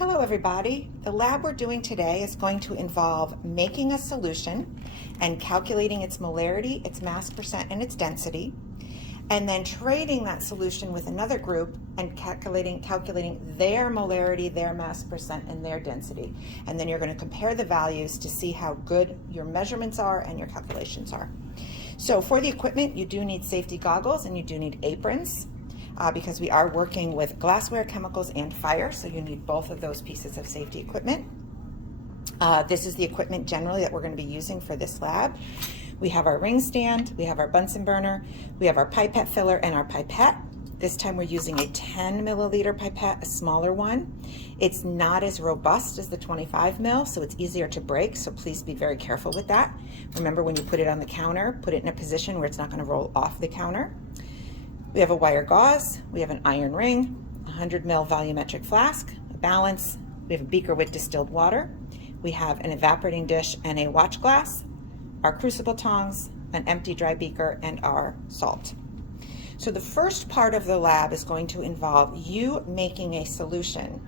Hello everybody. The lab we're doing today is going to involve making a solution and calculating its molarity, its mass percent, and its density, and then trading that solution with another group and calculating their molarity, their mass percent, and their density. And then you're going to compare the values to see how good your measurements are and your calculations are. So for the equipment, you do need safety goggles and you do need aprons. Because we are working with glassware, chemicals, and fire, so you need both of those pieces of safety equipment. This is the equipment generally that we're going to be using for this lab. We have our ring stand, we have our Bunsen burner, we have our pipette filler and our pipette. This time we're using a 10 milliliter pipette, a smaller one. It's not as robust as the 25 mil, so it's easier to break, so please be very careful with that. Remember, when you put it on the counter, put it in a position where it's not going to roll off the counter. We have a wire gauze, we have an iron ring, a 100 ml volumetric flask, a balance, we have a beaker with distilled water, we have an evaporating dish and a watch glass, our crucible tongs, an empty dry beaker, and our salt. So the first part of the lab is going to involve you making a solution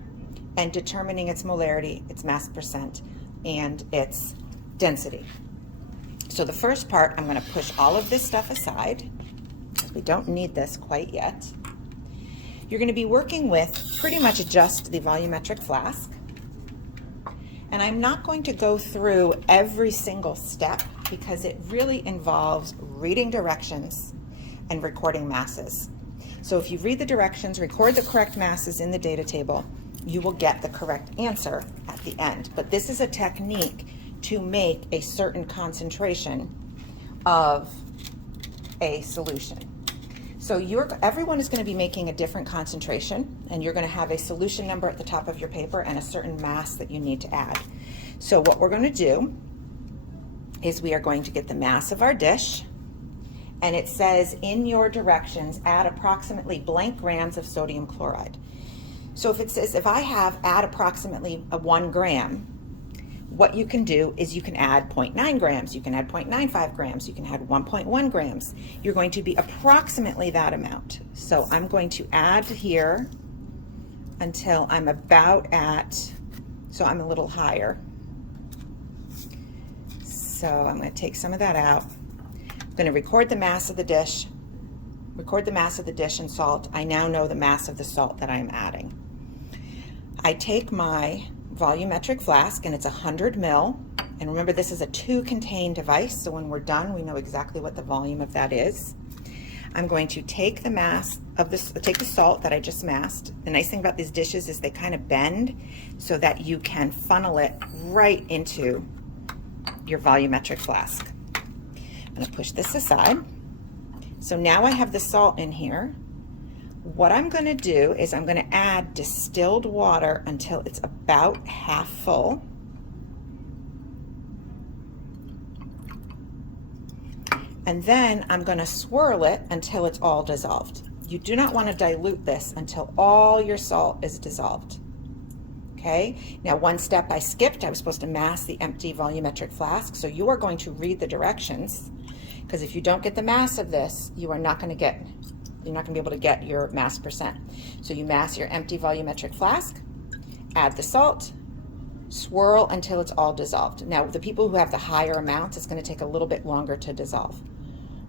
and determining its molarity, its mass percent, and its density. So the first part, I'm going to push all of this stuff aside. We don't need this quite yet. You're going to be working with pretty much just the volumetric flask. And I'm not going to go through every single step because it really involves reading directions and recording masses. So if you read the directions, record the correct masses in the data table, you will get the correct answer at the end. But this is a technique to make a certain concentration of a solution. So everyone is going to be making a different concentration, and you're going to have a solution number at the top of your paper and a certain mass that you need to add. So what we're going to do is we are going to get the mass of our dish, and it says in your directions add approximately blank grams of sodium chloride. So if it says if I have add approximately 1 gram, what you can do is you can add 0.9 grams, you can add 0.95 grams, you can add 1.1 grams. You're going to be approximately that amount. So I'm going to add here until I'm about at, so I'm a little higher. So I'm going to take some of that out. I'm going to record the mass of the dish, and salt. I now know the mass of the salt that I'm adding. I take my volumetric flask, and it's 100 ml, and remember this is a 2-contained device, so when we're done we know exactly what the volume of that is. I'm going to take the mass of this, take the salt that I just massed. The nice thing about these dishes is they kind of bend so that you can funnel it right into your volumetric flask. I'm going to push this aside. So now I have the salt in here. What I'm going to do is I'm going to add distilled water until it's about half full. And then I'm going to swirl it until it's all dissolved. You do not want to dilute this until all your salt is dissolved. Okay, now one step I skipped. I was supposed to mass the empty volumetric flask, so you are going to read the directions, because if you don't get the mass of this, you're not going to be able to get your mass percent. So you mass your empty volumetric flask, add the salt, swirl until it's all dissolved. Now the people who have the higher amounts, it's going to take a little bit longer to dissolve.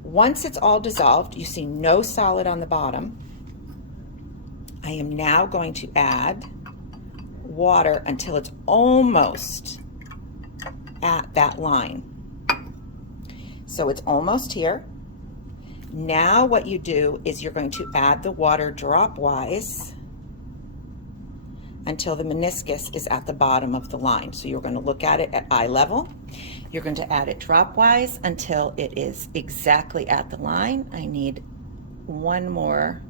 Once it's all dissolved, you see no solid on the bottom. I am now going to add water until it's almost at that line. So it's almost here. Now what you do is you're going to add the water drop-wise until the meniscus is at the bottom of the line. So you're going to look at it at eye level. You're going to add it drop-wise until it is exactly at the line. I need one more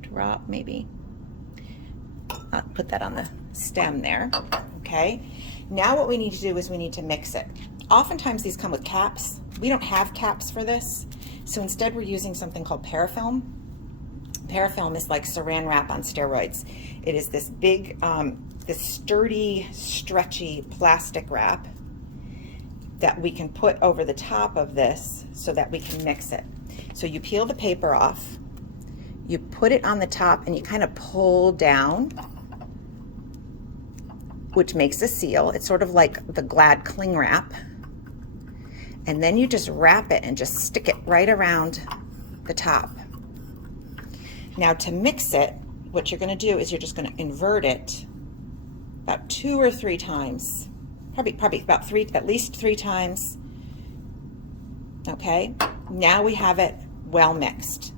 drop, maybe. I'll put that on the stem there, okay? Now what we need to do is we need to mix it. Oftentimes these come with caps. We don't have caps for this. So instead we're using something called parafilm. Parafilm is like saran wrap on steroids. It is this big, this sturdy, stretchy plastic wrap that we can put over the top of this so that we can mix it. So you peel the paper off, you put it on the top, and you kind of pull down which makes a seal. It's sort of like the Glad cling wrap. And then you just wrap it and just stick it right around the top. Now to mix it, what you're going to do is you're just going to invert it about 2 or 3 times. Probably about 3, at least 3 times. Okay, now we have it well mixed.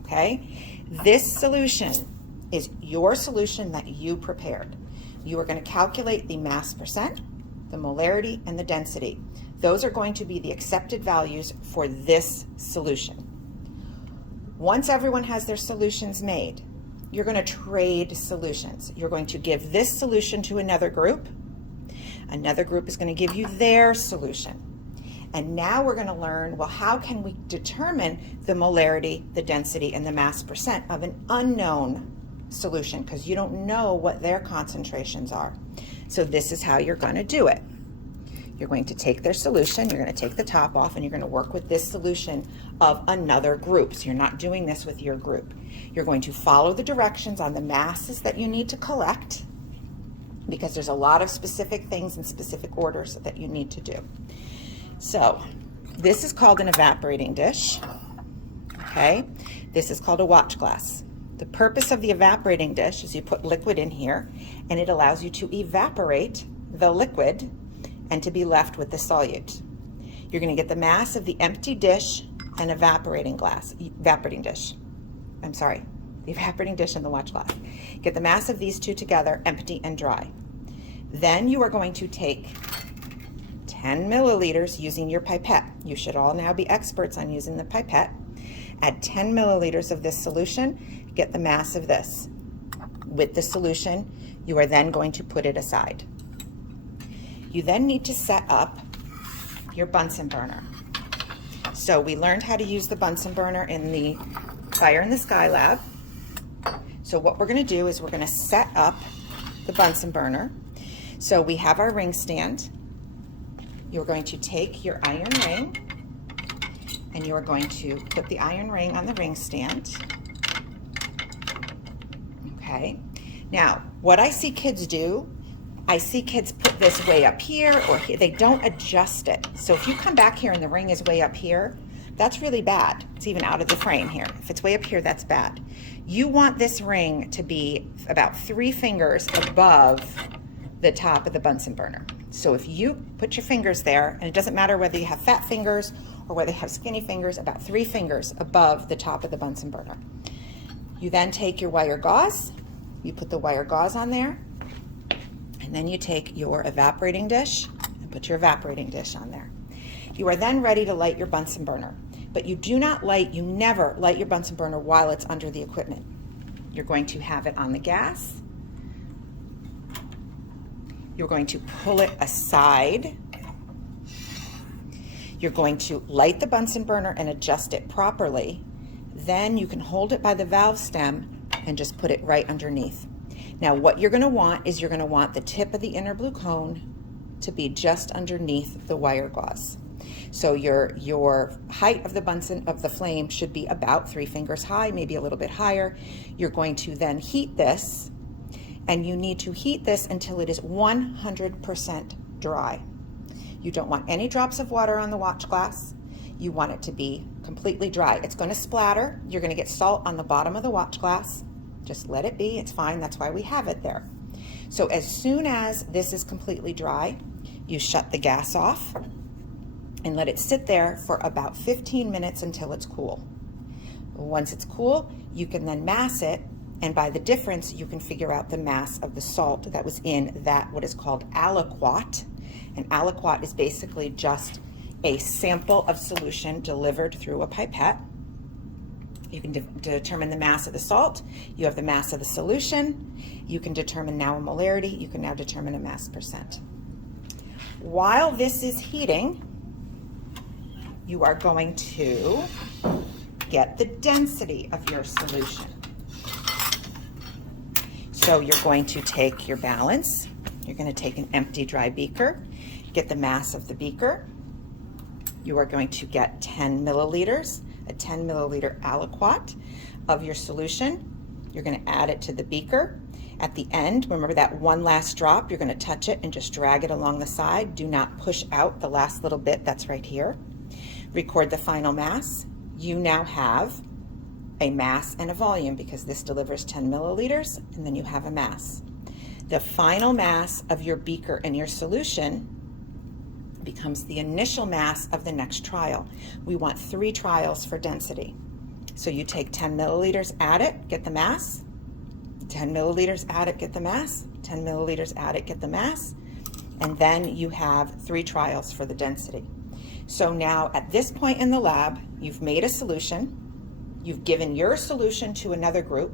Okay, this solution is your solution that you prepared. You are going to calculate the mass percent, the molarity, and the density. Those are going to be the accepted values for this solution. Once everyone has their solutions made, you're going to trade solutions. You're going to give this solution to another group. Another group is going to give you their solution. And now we're going to learn, well, how can we determine the molarity, the density, and the mass percent of an unknown solution, because you don't know what their concentrations are. So this is how you're going to do it. You're going to take their solution, you're going to take the top off, and you're going to work with this solution of another group. So you're not doing this with your group. You're going to follow the directions on the masses that you need to collect, because there's a lot of specific things in specific orders that you need to do. So this is called an evaporating dish. Okay, this is called a watch glass. The purpose of the evaporating dish is you put liquid in here, and it allows you to evaporate the liquid and to be left with the solute. You're going to get the mass of the empty dish and evaporating dish. I'm sorry, the evaporating dish and the watch glass. Get the mass of these two together, empty and dry. Then you are going to take 10 milliliters using your pipette. You should all now be experts on using the pipette. Add 10 milliliters of this solution, get the mass of this. With the solution, you are then going to put it aside. You then need to set up your Bunsen burner. So we learned how to use the Bunsen burner in the Fire in the Sky lab. So what we're going to do is we're going to set up the Bunsen burner. So we have our ring stand. You're going to take your iron ring and you are going to put the iron ring on the ring stand. Okay. Now, what I see kids do, I see kids put this way up here, or they don't adjust it. So if you come back here and the ring is way up here, that's really bad. It's even out of the frame here. If it's way up here, that's bad. You want this ring to be about 3 fingers above the top of the Bunsen burner. So if you put your fingers there, and it doesn't matter whether you have fat fingers or whether you have skinny fingers, about 3 fingers above the top of the Bunsen burner. You then take your wire gauze, you put the wire gauze on there, and then you take your evaporating dish and put your evaporating dish on there. You are then ready to light your Bunsen burner, but you never light your Bunsen burner while it's under the equipment. You're going to have it on the gas. You're going to pull it aside. You're going to light the Bunsen burner and adjust it properly. Then you can hold it by the valve stem and just put it right underneath. Now what you're going to want is you're going to want the tip of the inner blue cone to be just underneath the wire gauze. So your height of the flame should be about 3 fingers high, maybe a little bit higher. You're going to then heat this, and you need to heat this until it is 100% dry. You don't want any drops of water on the watch glass. You want it to be completely dry. It's going to splatter. You're going to get salt on the bottom of the watch glass. Just let it be. It's fine. That's why we have it there. So as soon as this is completely dry, you shut the gas off and let it sit there for about 15 minutes until it's cool. Once it's cool, you can then mass it, and by the difference, you can figure out the mass of the salt that was in that what is called aliquot. An aliquot is basically just a sample of solution delivered through a pipette. You can determine the mass of the salt. You have the mass of the solution. You can determine now a molarity. You can now determine a mass percent. While this is heating, you are going to get the density of your solution. So you're going to take your balance. You're going to take an empty dry beaker, get the mass of the beaker. You are going to get 10 milliliters, a 10 milliliter aliquot of your solution. You're going to add it to the beaker. At the end, remember that one last drop, you're going to touch it and just drag it along the side. Do not push out the last little bit that's right here. Record the final mass. You now have a mass and a volume because this delivers 10 milliliters, and then you have a mass. The final mass of your beaker and your solution becomes the initial mass of the next trial. We want 3 trials for density. So you take 10 milliliters, add it, get the mass, 10 milliliters, add it, get the mass, 10 milliliters, add it, get the mass, and then you have 3 trials for the density. So now at this point in the lab, you've made a solution, you've given your solution to another group,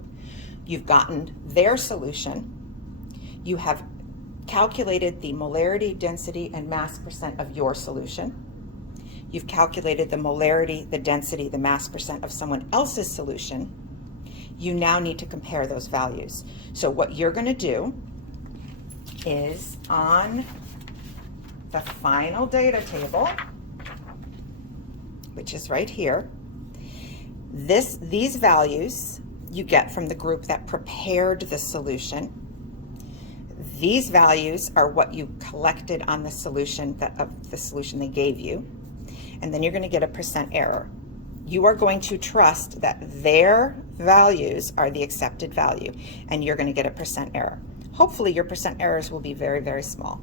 you've gotten their solution, you have calculated the molarity, density, and mass percent of your solution. You've calculated the molarity, the density, the mass percent of someone else's solution. You now need to compare those values. So what you're going to do is on the final data table, which is right here, these values you get from the group that prepared the solution. These values are what you collected on the solution of the solution they gave you. And then you're going to get a percent error. You are going to trust that their values are the accepted value, and you're going to get a percent error. Hopefully your percent errors will be very, very small.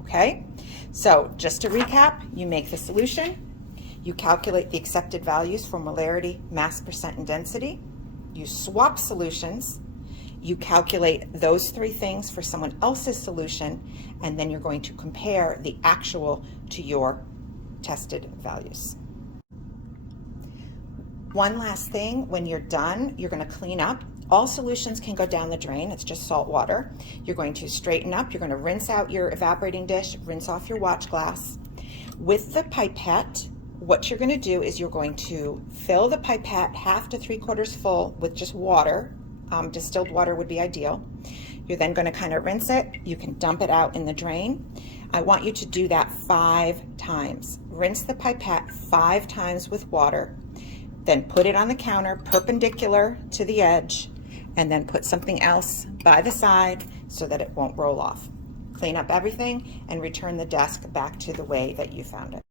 Okay? So just to recap, you make the solution, you calculate the accepted values for molarity, mass percent, and density. You swap solutions, you calculate those 3 things for someone else's solution, and then you're going to compare the actual to your tested values. One last thing, when you're done, you're going to clean up. All solutions can go down the drain, it's just salt water. You're going to straighten up, you're going to rinse out your evaporating dish, rinse off your watch glass. With the pipette, what you're going to do is you're going to fill the pipette half to 3/4 full with just water. Distilled water would be ideal. You're then going to kind of rinse it. You can dump it out in the drain. I want you to do that 5 times. Rinse the pipette 5 times with water, then put it on the counter perpendicular to the edge, and then put something else by the side so that it won't roll off. Clean up everything and return the desk back to the way that you found it.